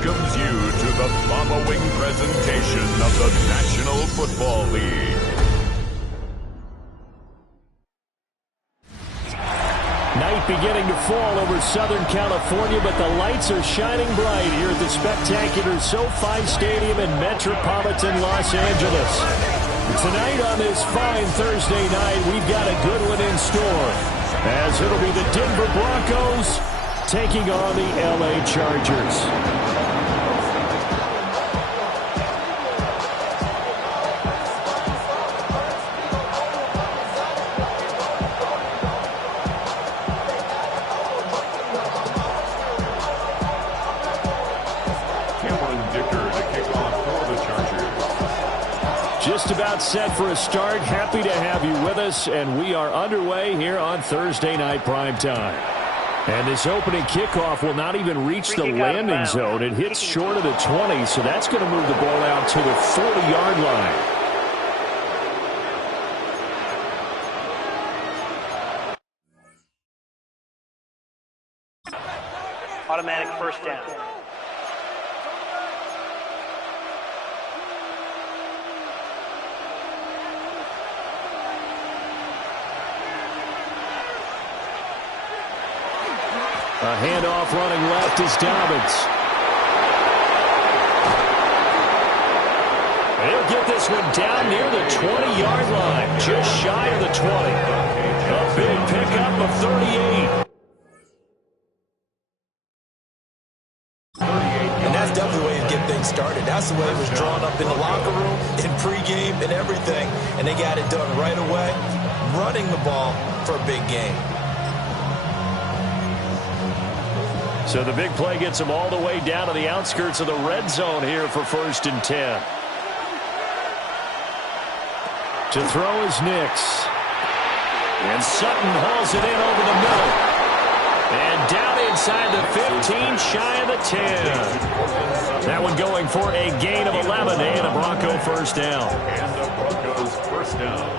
welcomes you to the following presentation of the National Football League. Night beginning to fall over Southern California, but the lights are shining bright here at the spectacular SoFi Stadium in metropolitan Los Angeles. Tonight on this fine Thursday night, we've got a good one in store, as it'll be the Denver Broncos taking on the LA Chargers. Just about set for a start. Happy to have you with us, and we are underway here on Thursday Night Primetime. And this opening kickoff will not even reach the landing zone. It hits short of the 20, so that's going to move the ball out to the 40-yard line. Automatic first down. A handoff running left is Dobbins. He'll get this one down near the 20-yard line, just shy of the 20. A big pickup of 38. And that's definitely the way you get things started. That's the way it was drawn up in the locker room, in pregame, and everything. And they got it done right away, running the ball for a big game. So the big play gets him all the way down to the outskirts of the red zone here for 1st and 10. To throw is Nix. And Sutton hauls it in over the middle. And down inside the 15, shy of the 10. That one going for a gain of 11 and a Bronco first down. And the Broncos first down.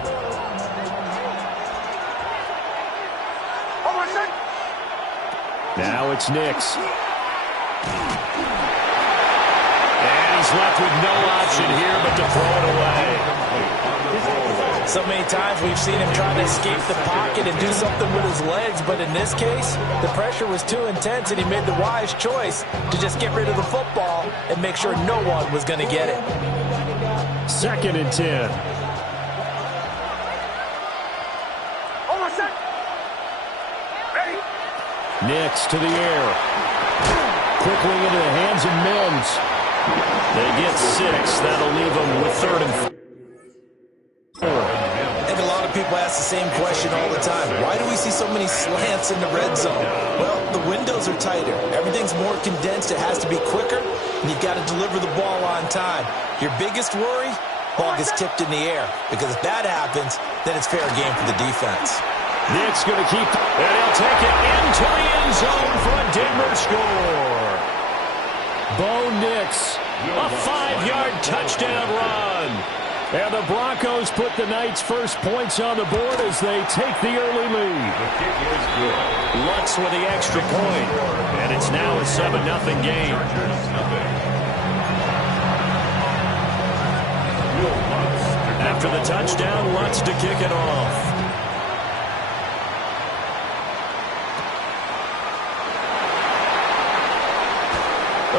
Now it's Nix. And he's left with no option here but to throw it away. So many times we've seen him try to escape the pocket and do something with his legs, but in this case, the pressure was too intense and he made the wise choice to just get rid of the football and make sure no one was going to get it. 2nd and 10. Nix to the air. Quickly into the hands of Mims. They get 6. That'll leave them with 3rd and 4. I think a lot of people ask the same question all the time. Why do we see so many slants in the red zone? Well, the windows are tighter. Everything's more condensed. It has to be quicker, and you've got to deliver the ball on time. Your biggest worry? Ball gets tipped in the air, because if that happens, then it's fair game for the defense. Nix going to keep, and he'll take it into the end zone for a Denver score. Bo Nix, a 5-yard touchdown run. And the Broncos put the Knights' first points on the board as they take the early lead. The kick is good. Lutz with the extra point, and it's now a 7-0 game. After the touchdown, Lutz to kick it off.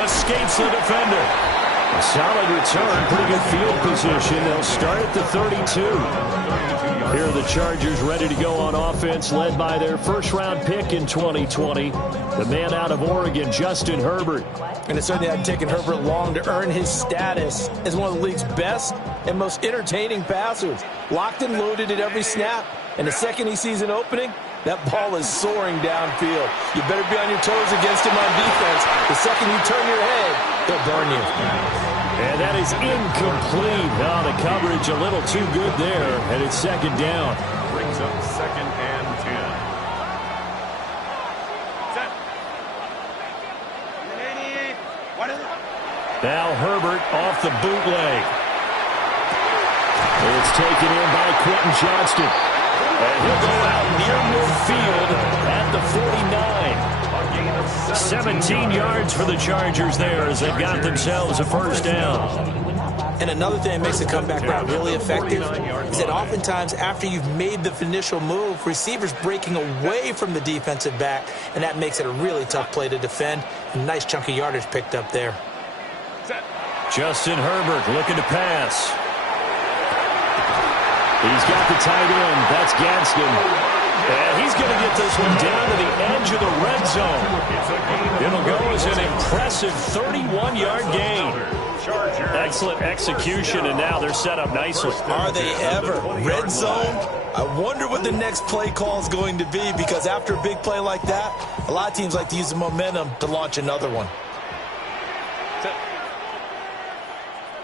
Escapes the defender. A solid return, pretty good field position. They'll start at the 32. Here are the Chargers ready to go on offense, led by their first-round pick in 2020, the man out of Oregon, Justin Herbert. And it certainly hadn't taken Herbert long to earn his status as one of the league's best and most entertaining passers. Locked and loaded at every snap. And the second he sees an opening, that ball is soaring downfield. You better be on your toes against him on defense. The second you turn your head, they'll burn you. And that is incomplete. Oh, the coverage a little too good there, and it's 2nd down. Brings up 2nd and 10. Now Herbert off the bootleg. It's taken in by Quentin Johnston. And he'll go out near midfield at the 49. A gain of 17 yards for the Chargers there as they've got themselves a first down. And another thing that makes the comeback route really effective is that oftentimes after you've made the initial move, receivers breaking away from the defensive back, and that makes it a really tough play to defend. A nice chunk of yardage picked up there. Justin Herbert looking to pass. He's got the tight end. That's Gadsden. And he's going to get this one down to the edge of the red zone. It'll go as an impressive 31-yard gain. Excellent execution, and now they're set up nicely. Are they ever? Red zone? I wonder what the next play call is going to be, because after a big play like that, a lot of teams like to use the momentum to launch another one.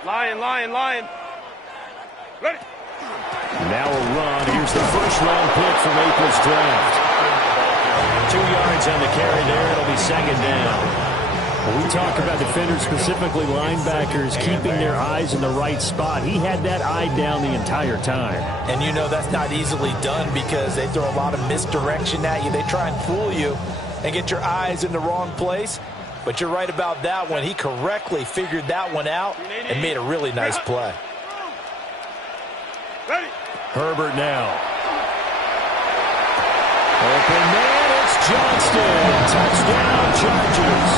Lion. Ready. Now a run. Here's the first-round pick from April's draft. 2 yards on the carry there. It'll be second down. When we talk about defenders, specifically linebackers, keeping their eyes in the right spot, he had that eye down the entire time. And you know that's not easily done because they throw a lot of misdirection at you. They try and fool you and get your eyes in the wrong place. But you're right about that one. He correctly figured that one out and made a really nice play. Ready. Herbert now. Open man, it's Johnston. Touchdown, Chargers.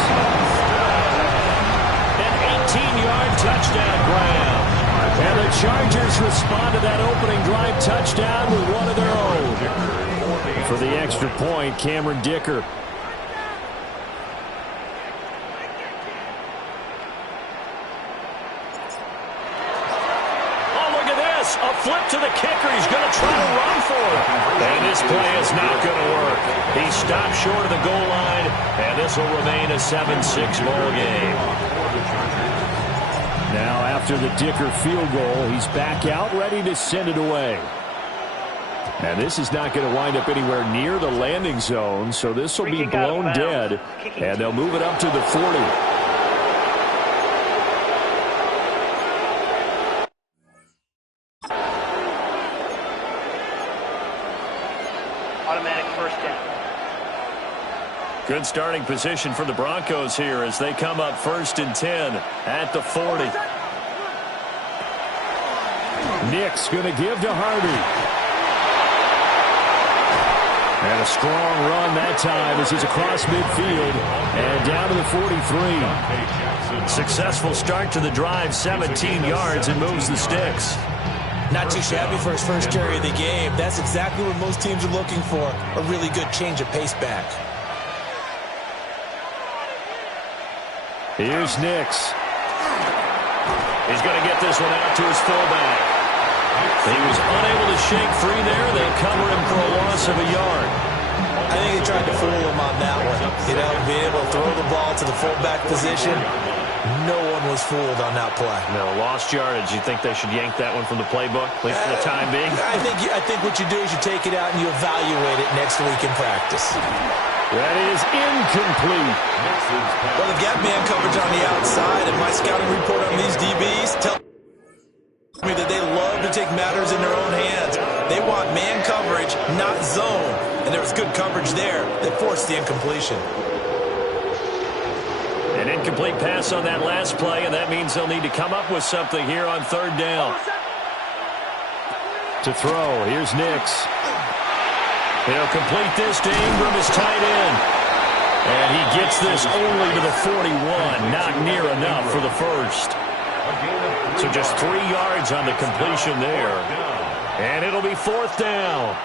An 18-yard touchdown grab. And the Chargers respond to that opening drive touchdown with one of their own. For the extra point, Cameron Dicker. A flip to the kicker. He's going to try to run for it. And this play is not going to work. He stopped short of the goal line, and this will remain a 7-6 ball game. Now, after the Dicker field goal, he's back out, ready to send it away. And this is not going to wind up anywhere near the landing zone, so this will be blown dead, and they'll move it up to the 40. Automatic first down. Good starting position for the Broncos here as they come up 1st and 10 at the 40. Nick's going to give to Hardy. And a strong run that time as he's across midfield and down to the 43. Successful start to the drive, 17 yards, and moves the sticks. Not too shabby for his first carry of the game. That's exactly what most teams are looking for, a really good change of pace back. Here's Nix. He's going to get this one out to his fullback. He was unable to shake free there. They cover him for a loss of a yard. I think they tried to fool him on that one. You know, being able to throw the ball to the fullback position. No one was fooled on that play. No, lost yardage. You think they should yank that one from the playbook, at least for the time being? I think what you do is you take it out and you evaluate it next week in practice. That is incomplete. Well, they've got man coverage on the outside, and my scouting report on these DBs tells me that they love to take matters in their own hands. They want man coverage, not zone. And there was good coverage there that forced the incompletion. An incomplete pass on that last play, and that means they'll need to come up with something here on 3rd down. To throw, here's Nix. He'll complete this to Ingram, his tight end. And he gets this only to the 41, not near enough for the first. So just 3 yards on the completion there. And it'll be 4th down.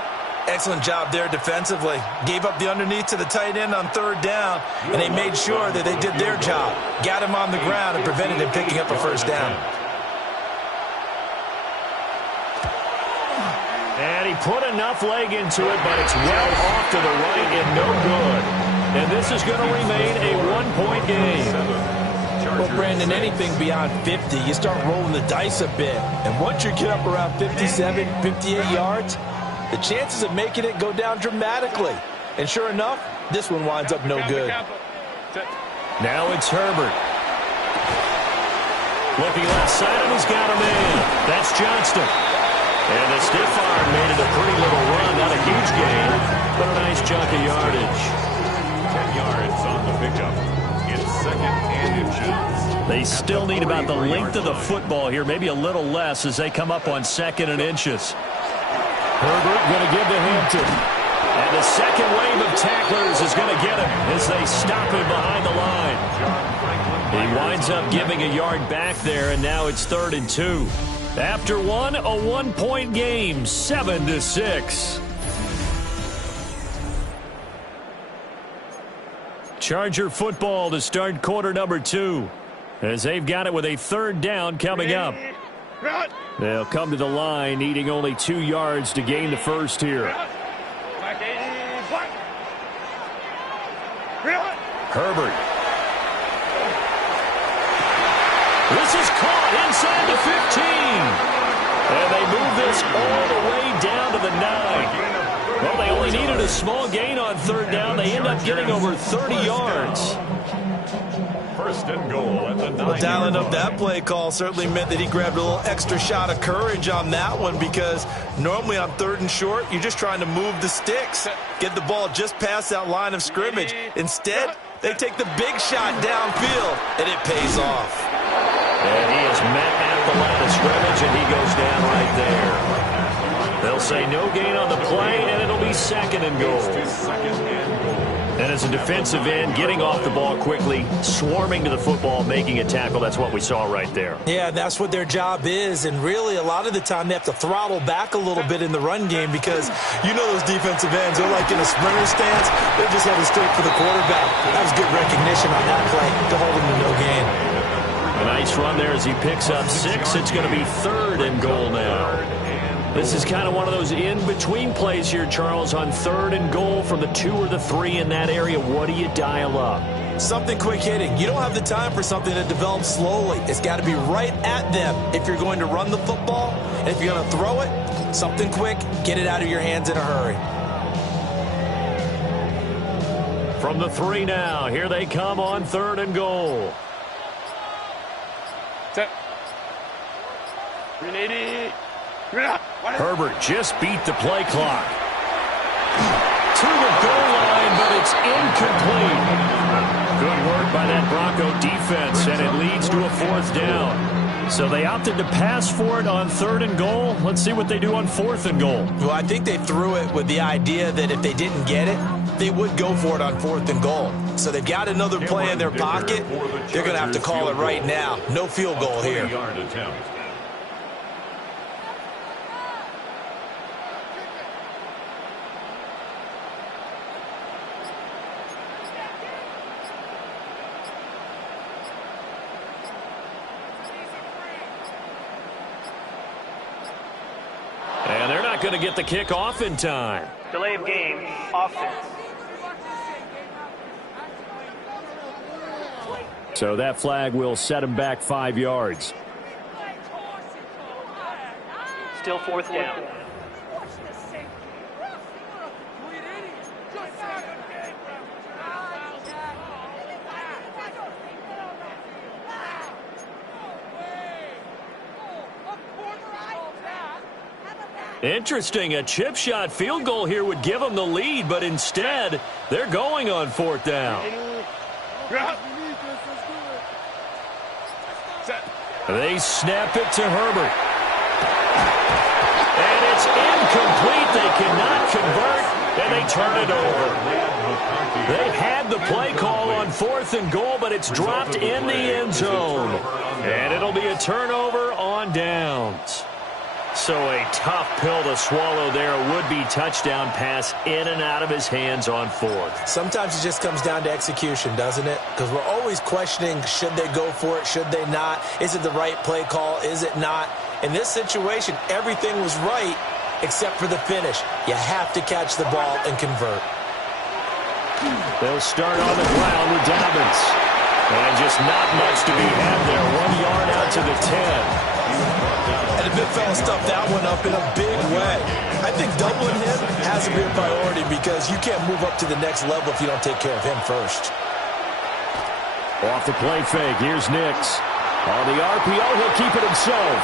Excellent job there defensively. Gave up the underneath to the tight end on 3rd down, and they made sure that they did their job. Got him on the ground and prevented him picking up a first down. And he put enough leg into it, but it's well off to the right and no good. And this is going to remain a 1-point game. Well, Brandon, anything beyond 50, you start rolling the dice a bit. And once you get up around 57, 58 yards, the chances of making it go down dramatically. And sure enough, this one winds up no good. Now it's Herbert. Looking left side, and he's got a man. That's Johnston. And the stiff arm made it a pretty little run. Not a huge gain, but a nice chunk of yardage. 10 yards on the pickup. It's 2nd and inches. They still need about the length of the football here, maybe a little less as they come up on 2nd and inches. Herbert going to give to Hampton. And the second wave of tacklers is going to get him as they stop him behind the line. He winds up giving a yard back there, and now it's 3rd and 2. After one, a 1-point game, 7-6. Charger football to start quarter number 2. As they've got it with a 3rd down coming up. They'll come to the line, needing only 2 yards to gain the first here. Herbert. This is caught inside the 15. And they move this all the way down to the 9. Well, they only needed a small gain on 3rd down. They end up getting over 30 yards. 1st and goal at the 9. Well, dialing up that play call certainly meant that he grabbed a little extra shot of courage on that one, because normally on 3rd and short, you're just trying to move the sticks, get the ball just past that line of scrimmage. Instead, they take the big shot downfield, and it pays off. And he is met at the line of scrimmage, and he goes down right there. They'll say no gain on the play, and it'll be 2nd and goal. And as a defensive end, getting off the ball quickly, swarming to the football, making a tackle, that's what we saw right there. Yeah, that's what their job is, and really a lot of the time they have to throttle back a little bit in the run game, because you know those defensive ends, they're like in a sprinter stance, they're just heading straight for the quarterback. That was good recognition on that play to hold him to no gain. A nice run there as he picks up 6. It's going to be 3rd and goal now. This is kind of one of those in-between plays here, Charles, on 3rd and goal from the 2 or the 3 in that area. What do you dial up? Something quick hitting. You don't have the time for something that develops slowly. It's got to be right at them if you're going to run the football. And if you're going to throw it, something quick, get it out of your hands in a hurry. From the 3 now, here they come on 3rd and goal. Set. 380. Herbert just beat the play clock. To the goal line, but it's incomplete. Good work by that Bronco defense, and it leads to a 4th down. So they opted to pass for it on 3rd and goal. Let's see what they do on 4th and goal. Well, I think they threw it with the idea that if they didn't get it, they would go for it on 4th and goal. So they've got another play in their pocket. They're going to have to call it right now. No field goal here. And they're not going to get the kick off in time. Delay of game, offense. So that flag will set him back 5 yards. Still 4th down. Interesting. A chip shot field goal here would give them the lead, but instead they're going on 4th down. They snap it to Herbert. And it's incomplete. They cannot convert, and they turn it over. They had the play call on 4th and goal, but it's dropped in the end zone. And it'll be a turnover on downs. So a tough pill to swallow there. A would-be touchdown pass in and out of his hands on 4th. Sometimes it just comes down to execution, doesn't it? Because we're always questioning, should they go for it, should they not? Is it the right play call, is it not? In this situation, everything was right except for the finish. You have to catch the ball and convert. They'll start on the ground with Dobbins. And just not much to be had there. 1 yard out to the 10. And the big fella stuffed that one up in a big way. I think doubling him has to be a priority, because you can't move up to the next level if you don't take care of him first. Off the play fake, here's Nix. On the RPO, he'll keep it himself.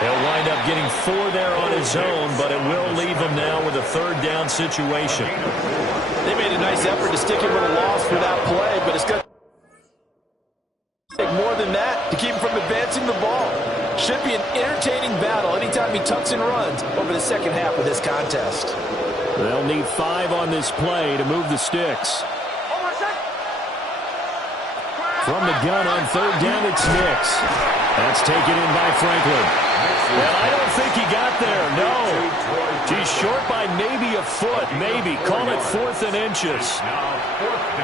He'll wind up getting 4 there on his own, but it will leave him now with a third down situation. They made a nice effort to stick him with a loss for that play, but it's going to take more than that to keep him from advancing the ball. Should be an entertaining battle anytime he tucks and runs over the second half of this contest. They'll need 5 on this play to move the sticks. From the gun on third down, it's Nix. That's taken in by Franklin. Well, I don't think he got there, no. He's short by maybe a foot, maybe. Call it 4th and inches.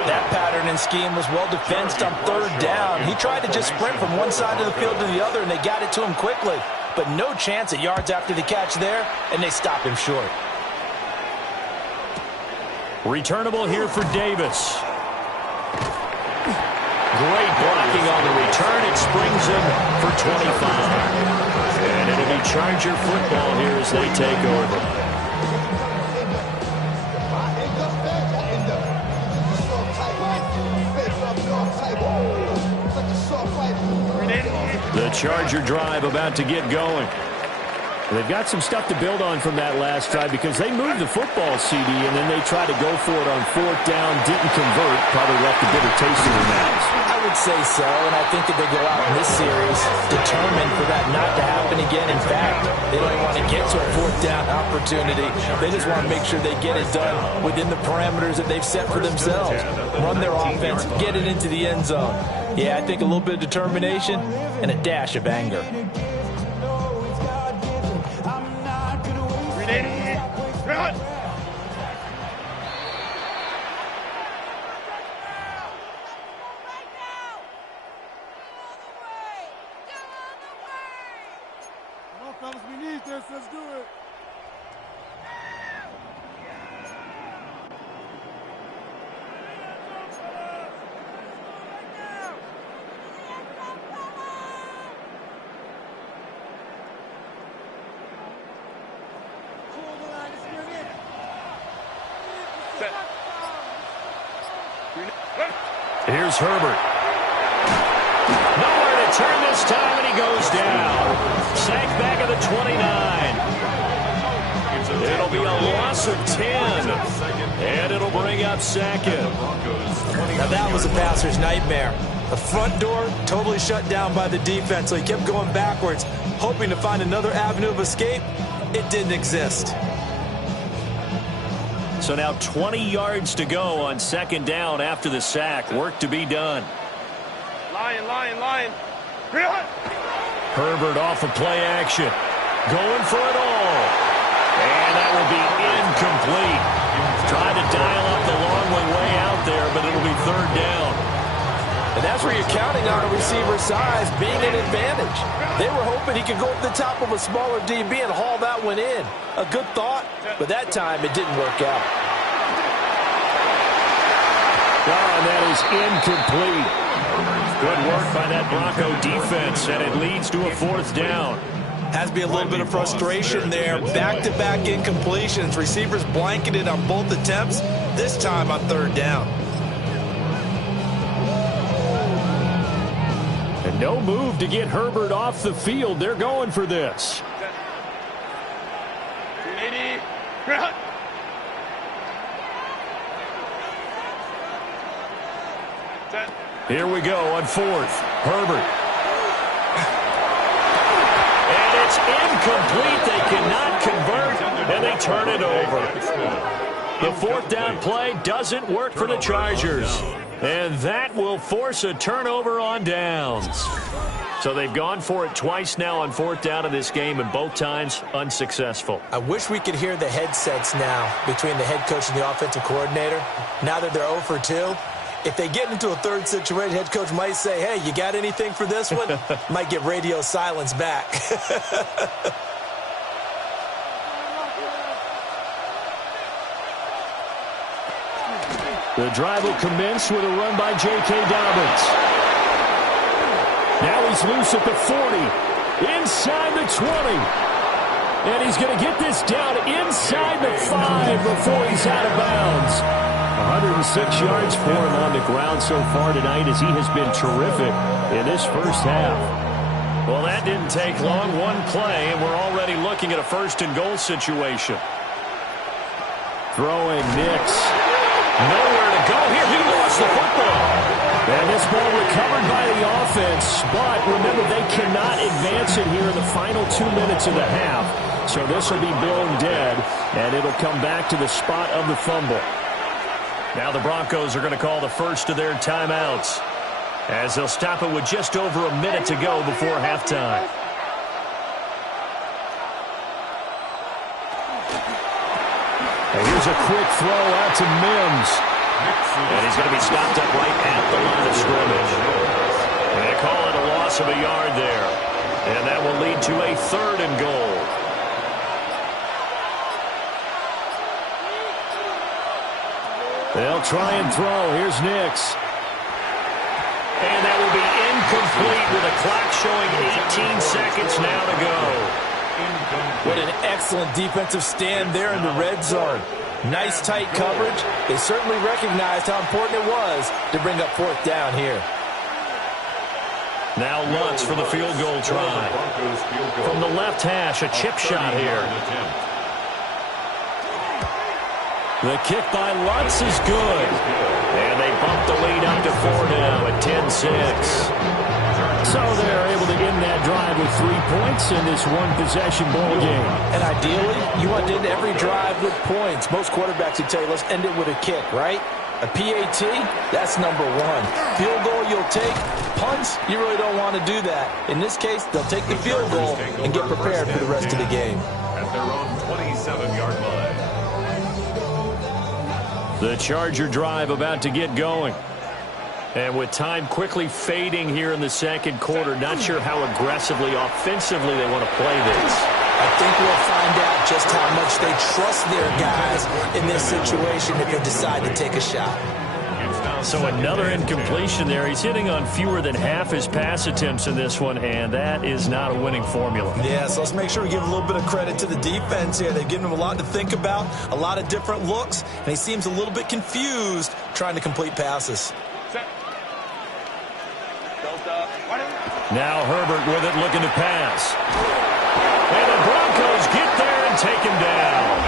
That pattern and scheme was well defensed on third down. He tried to just sprint from one side of the field to the other, and they got it to him quickly. But no chance at yards after the catch there, and they stopped him short. Returnable here for Davis. Great blocking on the return. It springs him for 25. And it'll be Charger football here as they take over. The Charger drive about to get going. They've got some stuff to build on from that last drive because they moved the football, CD, and then they tried to go for it on 4th down, didn't convert, probably left a bitter taste in their mouths. I would say so, and I think that they go out in this series determined for that not to happen again. In fact, they don't want to get to a 4th down opportunity. They just want to make sure they get it done within the parameters that they've set for themselves. Run their offense, get it into the end zone. Yeah, I think a little bit of determination and a dash of anger. Run! Come on, fellas, we need this. Let's do it. Here's Herbert. Nowhere to turn this time, and he goes down. Sacked back at the 29. It'll be a loss of 10. And it'll bring up second. Now that was a passer's nightmare. The front door totally shut down by the defense, so he kept going backwards, hoping to find another avenue of escape. It didn't exist. So now 20 yards to go on second down after the sack. Work to be done. Lion. Herbert off of play action. Going for it all. And that will be incomplete. Trying to dial up the long way out there, but it'll be third down. And that's where you're counting on a receiver's size being an advantage. They were hoping he could go up the top of a smaller DB and haul that one in. A good thought, but that time it didn't work out. And that is incomplete. Good work by that Bronco defense, and it leads to a 4th down. Has to be a little bit of frustration there. Back-to-back incompletions. Receivers blanketed on both attempts, this time on third down. And no move to get Herbert off the field. They're going for this. Here we go on 4th. Herbert. And it's incomplete. They cannot convert, and they turn it over. The 4th down play doesn't work for the Chargers. And that will force a turnover on downs. So they've gone for it twice now on 4th down in this game, and both times unsuccessful. I wish we could hear the headsets now between the head coach and the offensive coordinator. Now that they're 0 for 2, if they get into a third situation, head coach might say, hey, you got anything for this one? Might get radio silence back. The drive will commence with a run by J.K. Dobbins. Now he's loose at the 40, inside the 20. And he's going to get this down inside the 5 before he's out of bounds. 106 yards for him on the ground so far tonight as he has been terrific in this first half. Well, that didn't take long. One play, and we're already looking at a first-and-goal situation. Throwing Nix. Nowhere to go here. He lost the football. And this ball recovered by the offense. But remember, they cannot advance it here in the final 2 minutes of the half. So this will be blown dead, and it'll come back to the spot of the fumble. Now the Broncos are going to call the first of their timeouts, as they'll stop it with just over a minute to go before halftime. And here's a quick throw out to Mims. And he's going to be stopped up right at the line of scrimmage. And they call it a loss of a yard there. And that will lead to a 3rd and goal. They'll try and throw. Here's Nix. And that will be incomplete with a clock showing 18 seconds now to go. What an excellent defensive stand there in the red zone. Nice tight coverage. They certainly recognized how important it was to bring up 4th down here. Now Lutz for the field goal try. From the left hash, a chip shot here. The kick by Lutz is good. And they bump the lead up to 4 now at 10-6. So they're able to end that drive with 3 points in this one-possession ball game. And ideally, you want to end every drive with points. Most quarterbacks would tell you, let's end it with a kick, right? A PAT, that's number 1. Field goal you'll take. Punts, you really don't want to do that. In this case, they'll take the field goal and get prepared for the rest of the game. At their own 27-yard line. The Charger drive about to get going. And with time quickly fading here in the second quarter, not sure how aggressively, offensively they want to play this. I think we'll find out just how much they trust their guys in this situation if they decide to take a shot. So another incompletion there. He's hitting on fewer than half his pass attempts in this one, and that is not a winning formula. Yeah, so let's make sure we give a little bit of credit to the defense here. They've given him a lot to think about, a lot of different looks, and he seems a little bit confused trying to complete passes. Now Herbert with it, looking to pass. And the Broncos get there and take him down.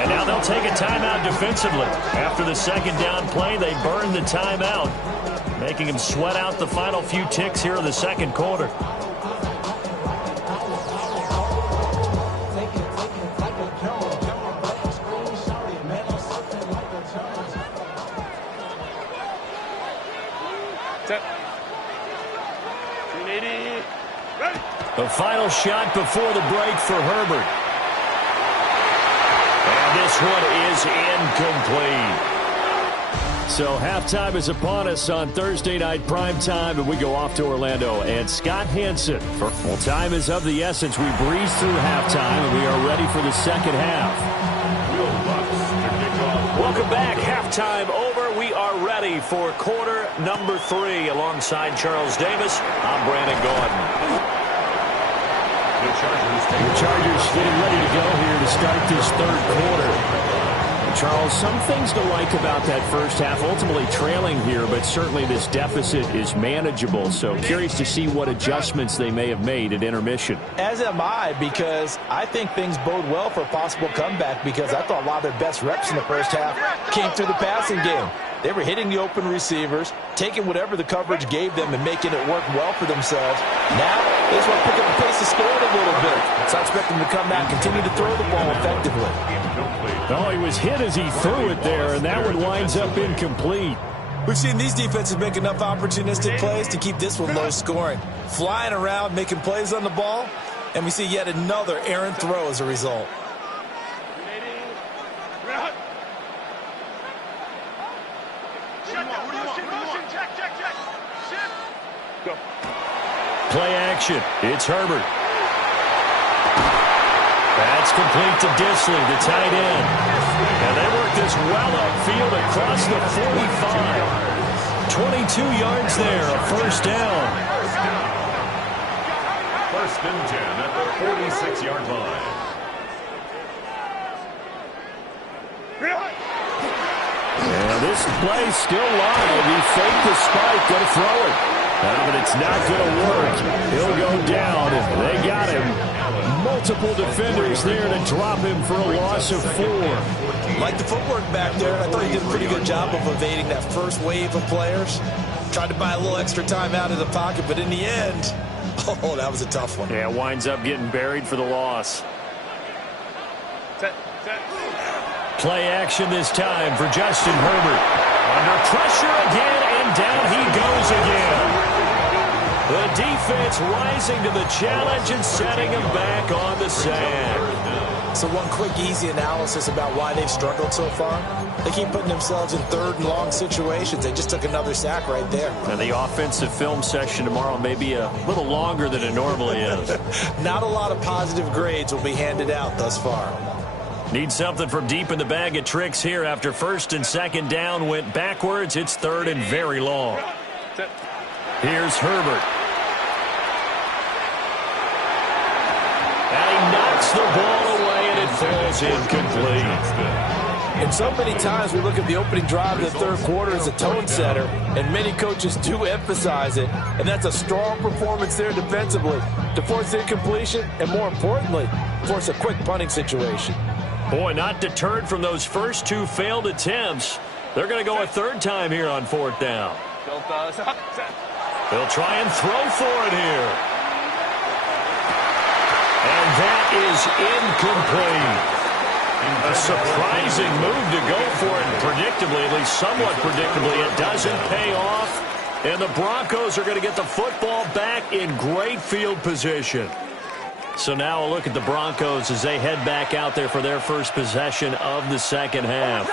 And now they'll take a timeout defensively. After the second down play, they burn the timeout, making him sweat out the final few ticks here in the second quarter. The final shot before the break for Herbert. And this one is incomplete. So halftime is upon us on Thursday night primetime, and we go off to Orlando. And Scott Hanson, for full time is of the essence. We breeze through halftime, and we are ready for the second half. Welcome back. Halftime over. We are ready for quarter number 3. Alongside Charles Davis, I'm Brandon Gordon. The Chargers getting ready to go here to start this third quarter. Charles, some things to like about that first half, ultimately trailing here, but certainly this deficit is manageable. So curious to see what adjustments they may have made at intermission. As am I, because I think things bode well for a possible comeback, because I thought a lot of their best reps in the first half came through the passing game. They were hitting the open receivers, taking whatever the coverage gave them and making it work well for themselves. Now, they just want to pick up the pace of scoring a little bit. So I expect them to come back and continue to throw the ball effectively. Oh, he was hit as he threw it there, and that one winds up incomplete. We've seen these defenses make enough opportunistic plays to keep this one low scoring. Flying around, making plays on the ball, and we see yet another errant throw as a result. Play action. It's Herbert. That's complete to Disley, the tight end. And they work this well upfield across the 45. 22 yards there, a first down. First and 10 at the 46-yard line. And this play still live. He faked the spike, going to throw it. But it's not going to work. He'll go down. They got him. Multiple defenders there to drop him for a loss of 4. Like the footwork back there. I thought he did a pretty good job of evading that first wave of players. Tried to buy a little extra time out of the pocket, but in the end, oh, that was a tough one. Yeah, winds up getting buried for the loss. Play action this time for Justin Herbert. Under pressure again, and down he goes again. The defense rising to the challenge and setting him back on the sand. So one quick, easy analysis about why they've struggled so far. They keep putting themselves in third and long situations. They just took another sack right there. And the offensive film session tomorrow may be a little longer than it normally is. Not a lot of positive grades will be handed out thus far. Need something from deep in the bag of tricks here after first and second down went backwards. It's third and very long. Here's Herbert. And he knocks the ball away, and it falls incomplete. And so many times we look at the opening drive of the third quarter as a tone setter, and many coaches do emphasize it, and that's a strong performance there defensively to force incompletion and, more importantly, force a quick punting situation. Boy, not deterred from those first 2 failed attempts. They're going to go a third time here on 4th down. They'll try and throw for it here. And that is incomplete. A surprising move to go for it, predictably, at least somewhat predictably. It doesn't pay off, and the Broncos are going to get the football back in great field position. So now a look at the Broncos as they head back out there for their first possession of the second half.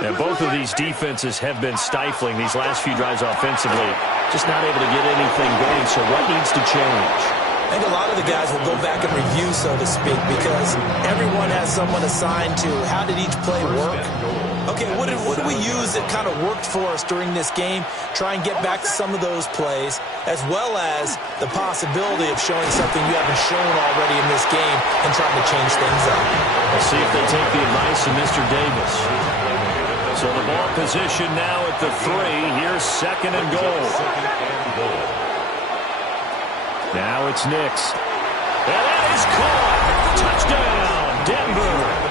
And both of these defenses have been stifling these last few drives offensively. Just not able to get anything going, so what needs to change? I think a lot of the guys will go back and review, so to speak, because everyone has someone assigned to how did each play work. Okay, what did we use that kind of worked for us during this game? Try and get back to some of those plays, as well as the possibility of showing something you haven't shown already in this game and trying to change things up. We'll see if they take the advice of Mr. Davis. So the ball position now at the 3. Here's second and goal. Now it's Nix. And that is caught. Touchdown, Denver.